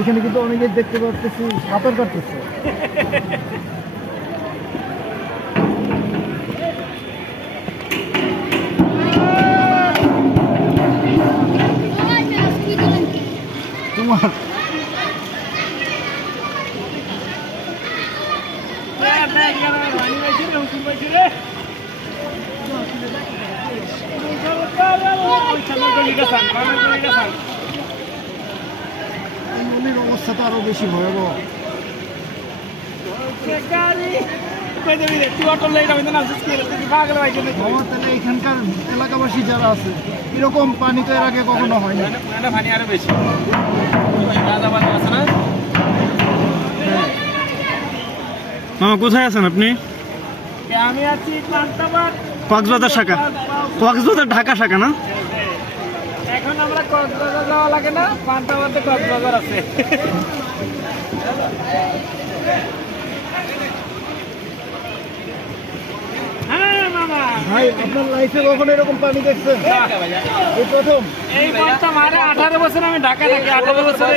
এখানে কিন্তু অনেকে দেখতে পাচ্ছি সাঁতার কাটতেছে। তোমার নদীর অবস্থা তো আরো বেশি ভয়াবহ। তাহলে এখানকার এলাকাবাসী যারা আছে এরকম পানি তো এর আগে কখনো হয়নি। পানি আরো বেশি আছে না। মামা কোথায় আছেন আপনি? আমি আছি পান্তাবাদ, কক্সবাজার শাখা, কক্সবাজার ঢাকা শাখা না? এখন আমরা কক্সবাজার যাওয়া লাগে না, পান্তাবাদে কক্সবাজার আছে। হ্যাঁ মামা, ভাই আপনার লাইফে কখনো এরকম পানি দেখছেন? এই প্রথম? এই বর্তমানে 18 বছর আমি ঢাকা থাকি, 18 বছর